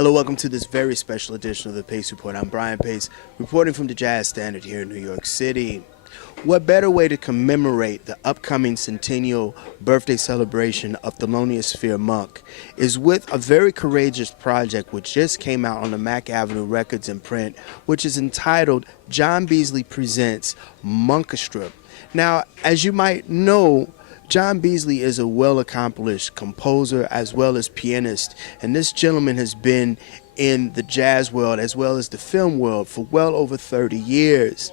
Hello, welcome to this very special edition of the Pace Report. I'm Brian Pace, reporting from the Jazz Standard here in New York City. What better way to commemorate the upcoming centennial birthday celebration of Thelonious Monk is with a very courageous project which just came out on the Mack Avenue Records and print, which is entitled John Beasley Presents Monkestra. Now, as you might know, John Beasley is a well-accomplished composer as well as pianist, and this gentleman has been in the jazz world as well as the film world for well over 30 years.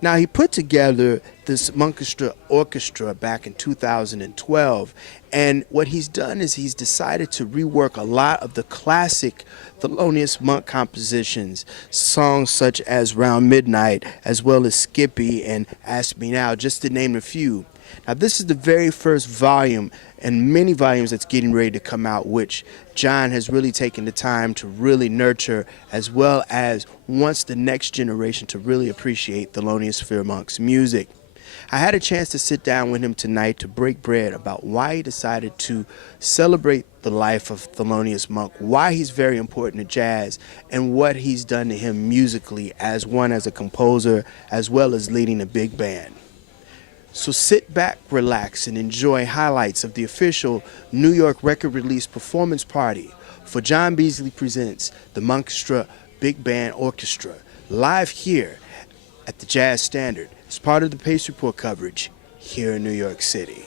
Now, he put together this Monkestra orchestra back in 2012, and what he's done is he's decided to rework a lot of the classic Thelonious Monk compositions, songs such as Round Midnight, as well as Skippy and Ask Me Now, just to name a few. Now, this is the very first volume and many volumes that's getting ready to come out, which John has really taken the time to really nurture, as well as wants the next generation to really appreciate Thelonious Monk's music. I had a chance to sit down with him tonight to break bread about why he decided to celebrate the life of Thelonious Monk, why he's very important to jazz, and what he's done to him musically as a composer, as well as leading a big band. So sit back, relax, and enjoy highlights of the official New York record release performance party for John Beasley Presents the Monkestra Big Band Orchestra, live here at the Jazz Standard as part of the Pace Report coverage here in New York City.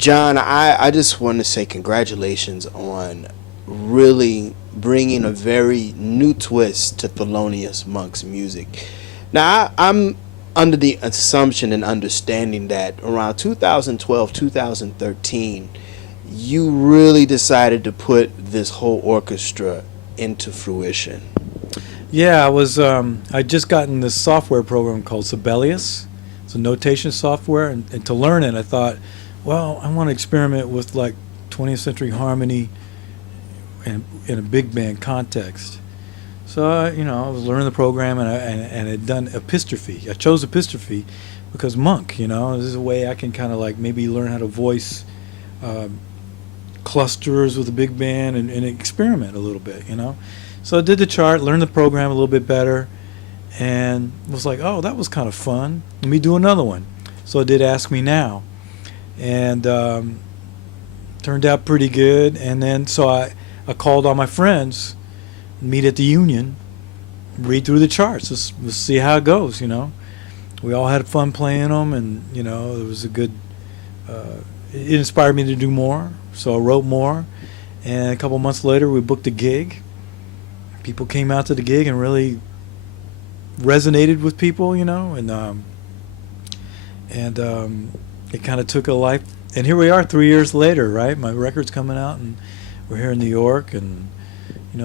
John, I just want to say congratulations on really bringing a very new twist to Thelonious Monk's music. Now, I'm under the assumption and understanding that around 2012, 2013, you really decided to put this whole orchestra into fruition. Yeah, I just gotten this software program called Sibelius. It's a notation software, and to learn it, I thought, well, I want to experiment with like 20th century harmony in a big band context. So I was learning the program, and had done epistrophe. I chose epistrophe because Monk, this is a way I can kind of like maybe learn how to voice clusters with a big band and experiment a little bit. So I did the chart, learned the program a little bit better, and was like, oh, that was kind of fun. Let me do another one. So I did Ask Me Now, and turned out pretty good. And then so I called all my friends, meet at the Union, read through the charts, let's see how it goes. We all had fun playing them, and it was a good. It inspired me to do more, so I wrote more. And a couple months later, we booked a gig. People came out to the gig and really resonated with people, and it kind of took a life. And here we are 3 years later, right? My record's coming out, and we're here in New York, and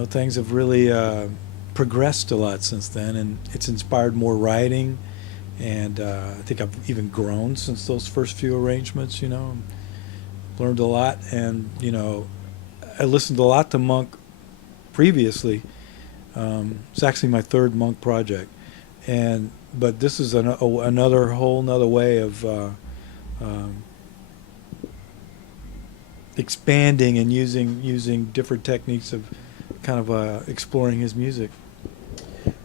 things have really progressed a lot since then, and it's inspired more writing, and I think I've even grown since those first few arrangements. Learned a lot, and I listened a lot to Monk previously. It's actually my third Monk project, but this is another whole nother way of expanding and using different techniques of kind of exploring his music.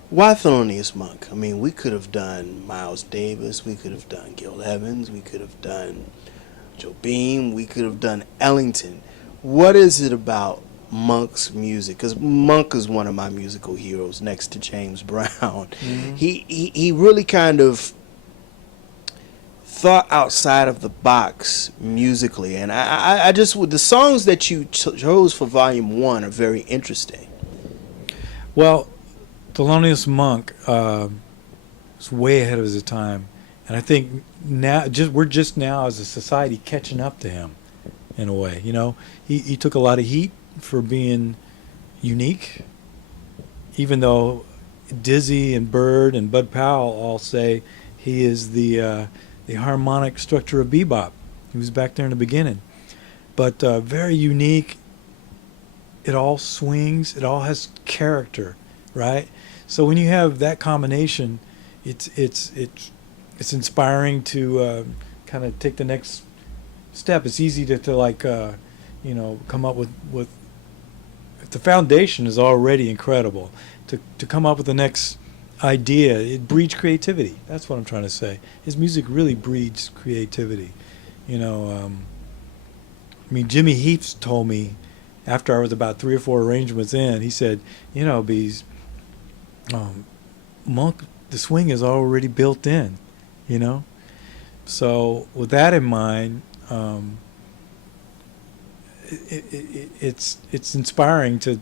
Why Thelonious Monk? I mean, we could have done Miles Davis, we could have done Gil Evans, we could have done Joe Beam, we could have done Ellington. What is it about Monk's music? Because Monk is one of my musical heroes next to James Brown. Mm-hmm. He really kind of thought outside of the box musically, and I just, with the songs that you chose for Volume 1 are very interesting. Well, Thelonious Monk was way ahead of his time, and I think now we're just now as a society catching up to him in a way. He took a lot of heat for being unique, even though Dizzy and Bird and Bud Powell all say he is the harmonic structure of bebop. He was back there in the beginning, but very unique. It all swings. It all has character, right? So when you have that combination, it's inspiring to kind of take the next step. It's easy to like come up with if the foundation is already incredible, to come up with the next idea. It breeds creativity. That's what I'm trying to say. His music really breeds creativity. I mean, Jimmy Heaps told me after I was about 3 or 4 arrangements in, he said, Bees, Monk, the swing is already built in, So with that in mind, it's inspiring to.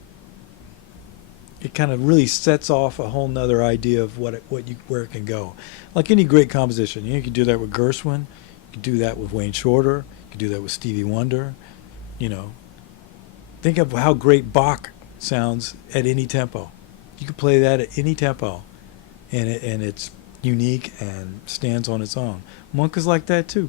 It kind of really sets off a whole nother idea of where it can go. Like any great composition, you can do that with Gershwin, you can do that with Wayne Shorter, you can do that with Stevie Wonder. Think of how great Bach sounds at any tempo. You can play that at any tempo, and it's unique and stands on its own. Monk is like that too.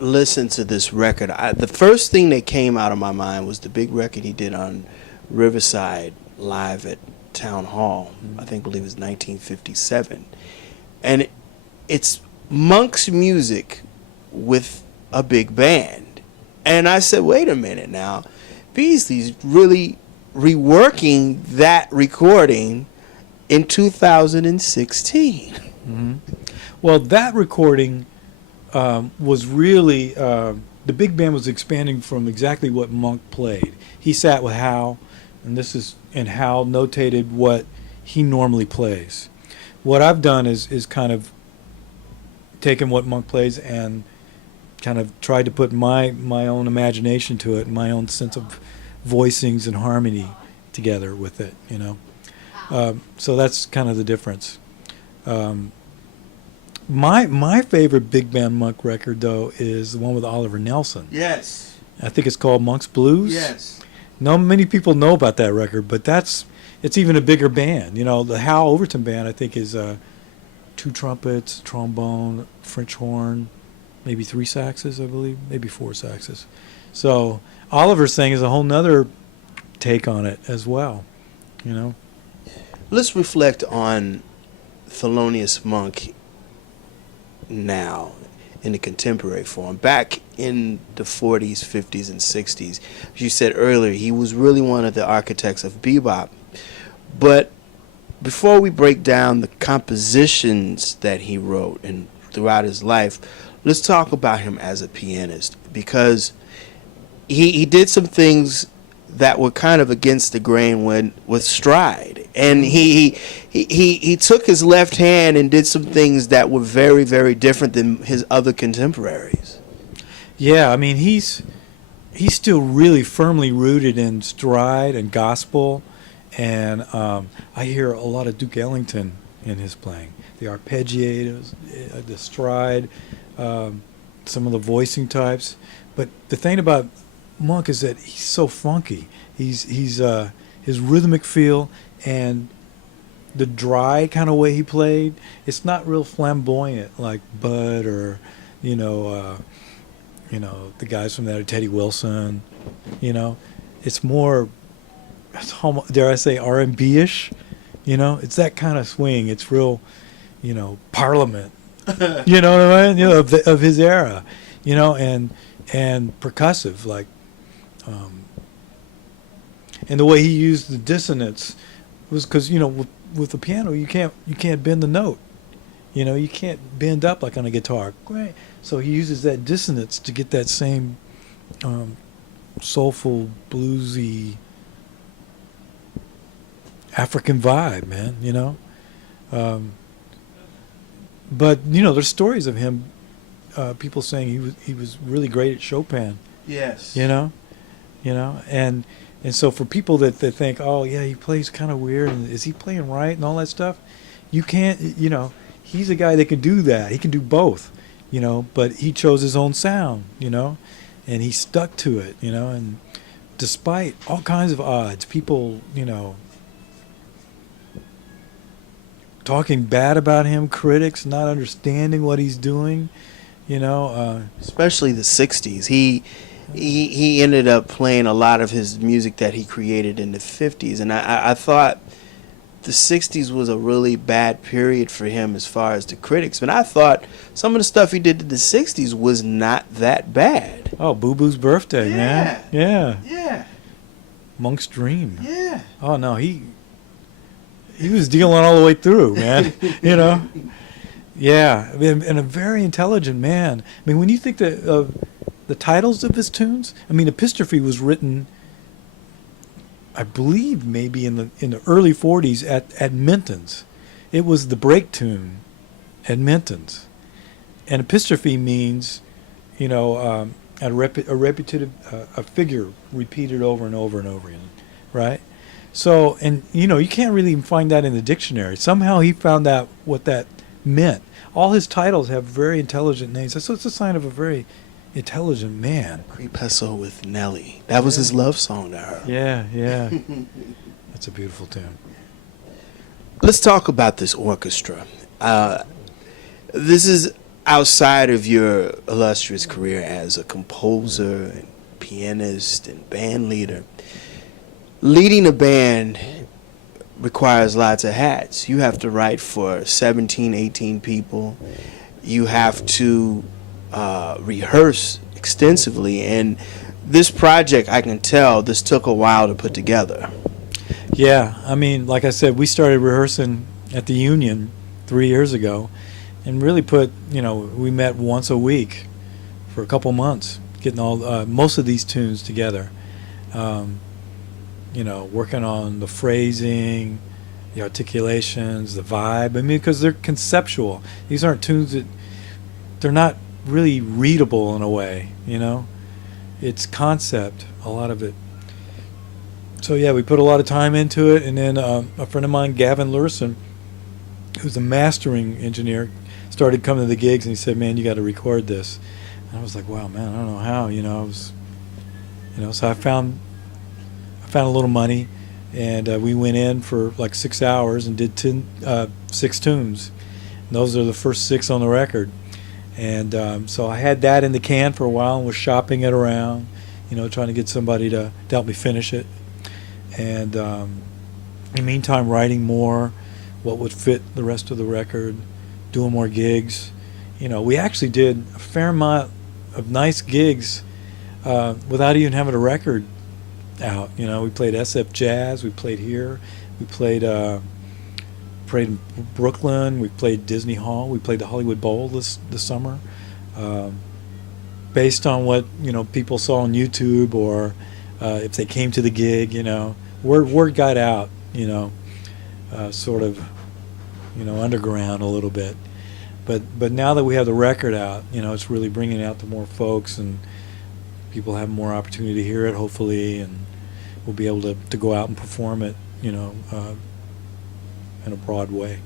listened to this record, the first thing that came out of my mind was the big record he did on Riverside live at Town Hall. I believe it was 1957. And it's Monk's music with a big band. And I said, wait a minute now. Beasley's really reworking that recording in 2016. Mm-hmm. Well, that recording was really, the big band was expanding from exactly what Monk played. He sat with Hal, and Hal notated what he normally plays. What I've done is kind of taken what Monk plays and kind of tried to put my own imagination to it, my own sense of voicings and harmony together with it, you know. So that's kind of the difference. My favorite big band Monk record, though, is the one with Oliver Nelson. Yes. I think it's called Monk's Blues. Yes. Not many people know about that record, but it's even a bigger band. You know, the Hal Overton band, I think, is 2 trumpets, trombone, French horn, maybe 3 saxes, I believe, maybe 4 saxes. So Oliver's thing is a whole nother take on it as well, you know. Let's reflect on Thelonious Monk now in the contemporary form. Back in the 40s, 50s, and 60s, as you said earlier, he was really one of the architects of bebop. But before we break down the compositions that he wrote and throughout his life, let's talk about him as a pianist, because he did some things that were kind of against the grain with stride, and he took his left hand and did some things that were very, very different than his other contemporaries. Yeah, I mean he's still really firmly rooted in stride and gospel, and I hear a lot of Duke Ellington in his playing. The arpeggiators, the stride, some of the voicing types. But the thing about Monk is that he's so funky. He's his rhythmic feel and the dry kind of way he played. It's not real flamboyant like Bud or the guys from that, Teddy Wilson. You know, it's more, dare I say, R&B-ish. You know, it's that kind of swing. It's real, Parliament. You know what I mean? You know, of his era. You know, and percussive, like. And the way he used the dissonance was because with the piano you can't bend the note, you can't bend up like on a guitar. Great. So he uses that dissonance to get that same soulful, bluesy African vibe, man. But there's stories of him, people saying he was really great at Chopin. Yes. And so for people that think, oh yeah, he plays kind of weird, and is he playing right and all that stuff, you can't, he's a guy that can do that. He can do both, but he chose his own sound, and he stuck to it, and despite all kinds of odds, people, talking bad about him, critics not understanding what he's doing, especially the 60s. He ended up playing a lot of his music that he created in the 50s, and I thought the 60s was a really bad period for him as far as the critics, but I thought some of the stuff he did in the 60s was not that bad. Oh, Boo Boo's Birthday, man. Yeah. Monk's Dream. Yeah. Oh no, he was dealing all the way through, man. Yeah, and a very intelligent man. I mean, when you think of the titles of his tunes, I mean, Epistrophe was written, I believe, maybe in the early 40s at Minton's. It was the break tune at Minton's, and Epistrophe means, a repetitive, a figure repeated over and over and over again, right? So, and you can't really even find that in the dictionary. Somehow he found out what that meant. All his titles have very intelligent names, so it's a sign of a very intelligent man. Crepesso with Nelly. That was his love song to her. Yeah. That's a beautiful tune. Let's talk about this orchestra. I outside of your illustrious career as a composer and pianist and band leader, leading a band requires lots of hats. You have to write for 17, 18 people. You have to rehearse extensively. And this project, I can tell, this took a while to put together. Yeah, I mean, like I said, we started rehearsing at the Union 3 years ago, and really we met once a week for a couple months, getting all most of these tunes together. Working on the phrasing, the articulations, the vibe. I mean, because they're conceptual. These aren't tunes they're not really readable in a way, It's concept, a lot of it. So yeah, we put a lot of time into it, and then a friend of mine, Gavin Lurson, who's a mastering engineer, started coming to the gigs, and he said, "Man, you got to record this." And I was like, "Wow, man, I don't know how." So I found a little money, and we went in for like 6 hours and did 6 tunes. And those are the first 6 on the record. And so I had that in the can for a while and was shopping it around, trying to get somebody to help me finish it. And in the meantime, writing more, what would fit the rest of the record, doing more gigs. We actually did a fair amount of nice gigs without even having a record out. We played SF Jazz, we played here, we played in Brooklyn, we played Disney Hall, we played the Hollywood Bowl this summer. Based on what people saw on YouTube, or if they came to the gig, word got out, sort of, underground a little bit. But now that we have the record out, it's really bringing it out to more folks, and people have more opportunity to hear it, hopefully, and we'll be able to go out and perform it, in a broad way.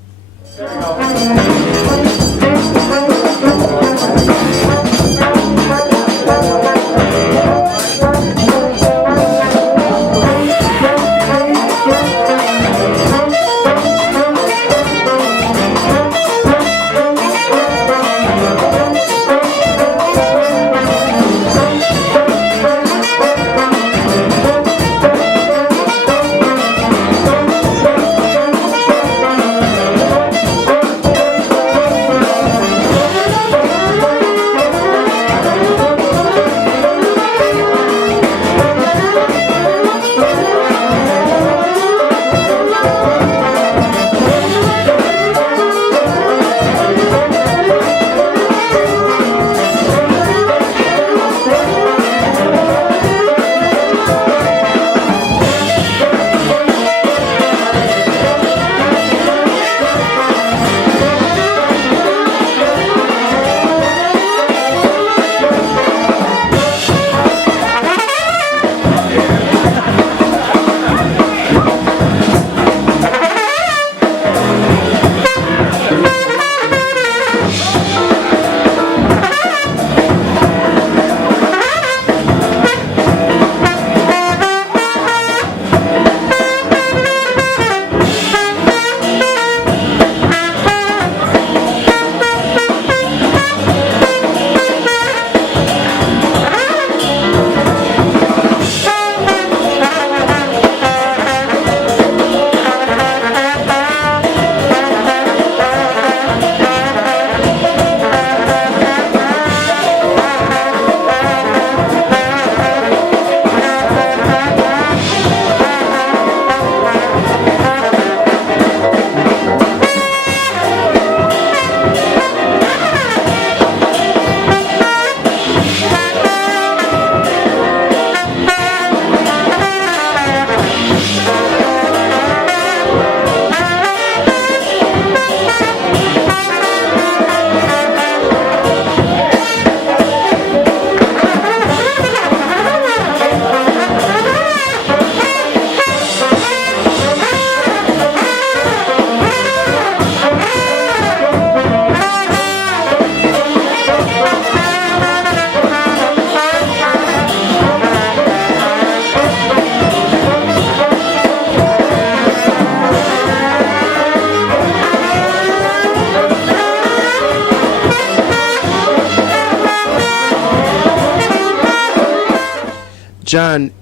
John,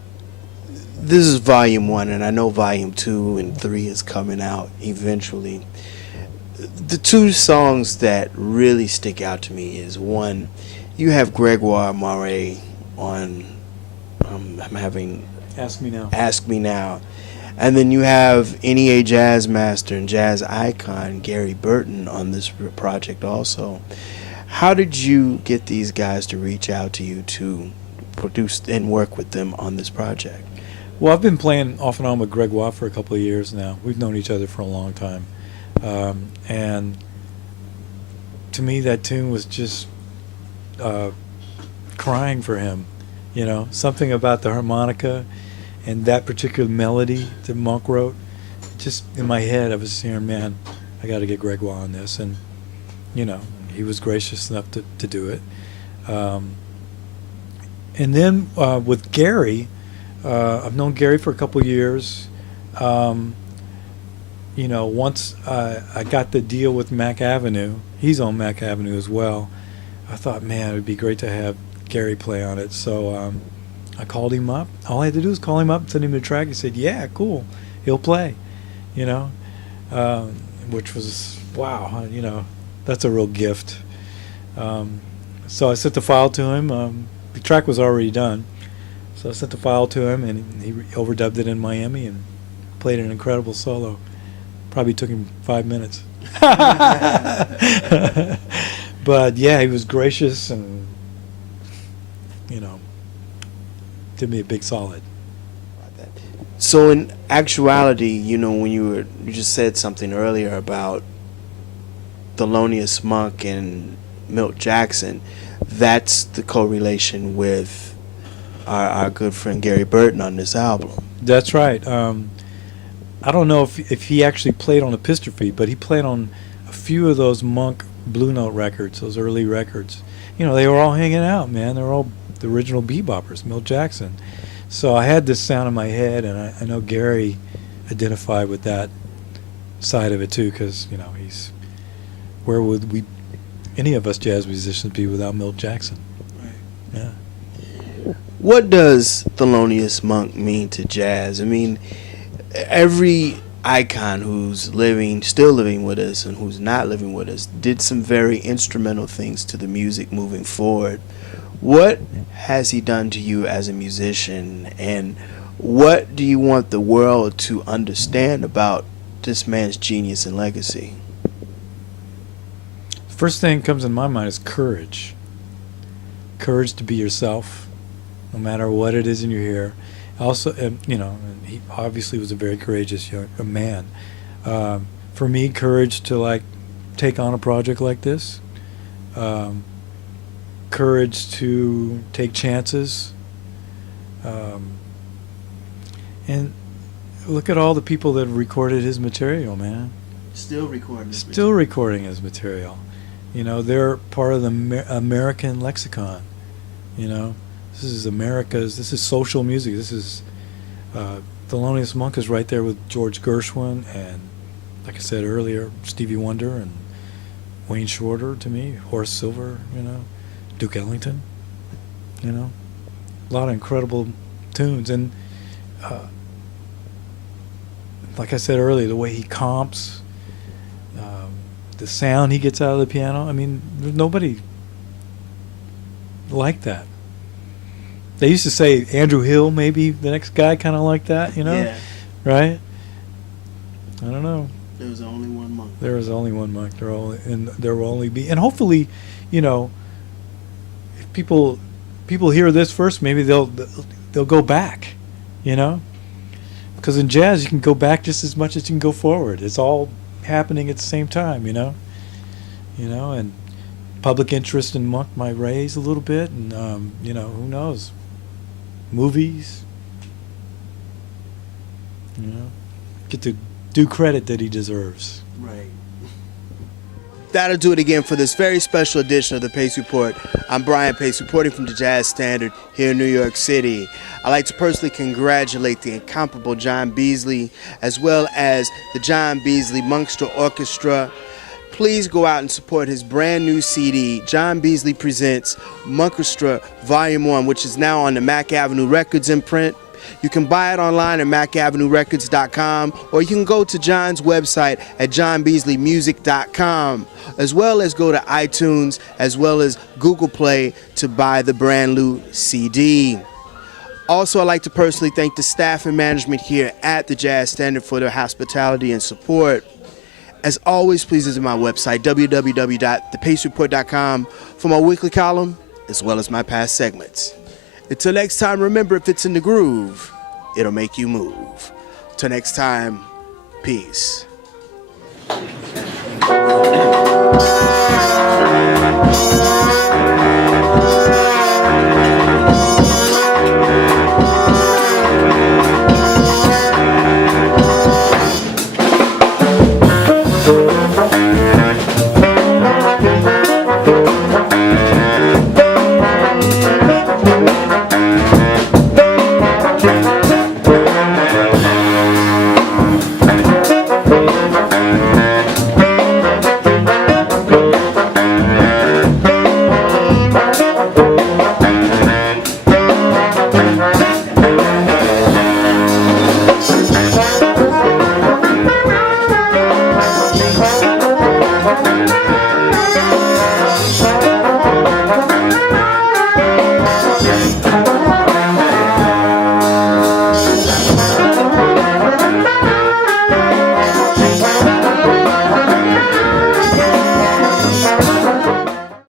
this is volume 1, and I know volume 2 and 3 is coming out eventually. The two songs that really stick out to me is, one, you have Gregoire Murray on I'm having Ask Me Now. Ask Me Now. And then you have NEA jazz master and jazz icon Gary Burton on this project also. How did you get these guys to reach out to you to produce and work with them on this project? Well, I've been playing off and on with Gregoire for a couple of years now. We've known each other for a long time. And to me, that tune was just crying for him. You know, something about the harmonica and that particular melody that Monk wrote. Just in my head, I was hearing, man, I got to get Gregoire on this. And, you know, he was gracious enough to do it. And then with Gary, I've known Gary for a couple of years. You know, once I got the deal with Mack Avenue, he's on Mack Avenue as well, I thought, man, it would be great to have Gary play on it. So I called him up. All I had to do was call him up, send him the track. He said, yeah, cool, he'll play, you know, which was, wow, you know, that's a real gift. So I sent the file to him. The track was already done. So I sent the file to him, and he overdubbed it in Miami and played an incredible solo. Probably took him 5 minutes. But yeah, he was gracious and, you know, did me a big solid. So in actuality, you know, when you just said something earlier about Thelonious Monk and Milt Jackson, that's the correlation with our good friend Gary Burton on this album. That's right. I don't know if he actually played on Epistrophe, but he played on a few of those Monk Blue Note records, those early records. You know, they were all hanging out, man. They were all the original beboppers, Milt Jackson. So I had this sound in my head, and I know Gary identified with that side of it too, because, you know, he's, where would we, any of us jazz musicians, be without Milt Jackson? Right. Yeah. What does Thelonious Monk mean to jazz? I mean, every icon who's still living with us and who's not living with us, did some very instrumental things to the music moving forward. What has he done to you as a musician, and what do you want the world to understand about this man's genius and legacy? First thing that comes in my mind is courage. Courage to be yourself, no matter what it is in your hair. Also, you know, he obviously was a very courageous young man. For me, courage to like take on a project like this. Courage to take chances. And look at all the people that have recorded his material, man. Still recording his material. You know, they're part of the American lexicon. You know, this is social music. This is, Thelonious Monk is right there with George Gershwin and, like I said earlier, Stevie Wonder and Wayne Shorter to me, Horace Silver, you know, Duke Ellington, you know, a lot of incredible tunes. And like I said earlier, the way he comps, the sound he gets out of the piano, I mean, there's nobody like that. They used to say Andrew Hill, maybe the next guy kind of like that, you know? Yeah. Right? I don't know. There was only one Monk. There was only one Monk. There will only be, and hopefully, you know, if people hear this first, maybe they'll go back, you know, because in jazz you can go back just as much as you can go forward. It's all happening at the same time, you know, and public interest in Monk might raise a little bit, and you know, who knows, movies, you know, get the due credit that he deserves. Right. That'll do it again for this very special edition of the Pace Report. I'm Brian Pace, reporting from the Jazz Standard here in New York City. I'd like to personally congratulate the incomparable John Beasley, as well as the John Beasley Monkster Orchestra, please go out and support his brand new CD, John Beasley Presents Monchestra Volume 1, which is now on the Mack Avenue Records imprint. You can buy it online at macavenuerecords.com, or you can go to John's website at johnbeasleymusic.com, as well as go to iTunes as well as Google Play to buy the brand new CD. Also, I'd like to personally thank the staff and management here at the Jazz Standard for their hospitality and support. As always, please visit my website, www.thepacereport.com, for my weekly column, as well as my past segments. Until next time, remember, if it's in the groove, it'll make you move. Till next time, peace.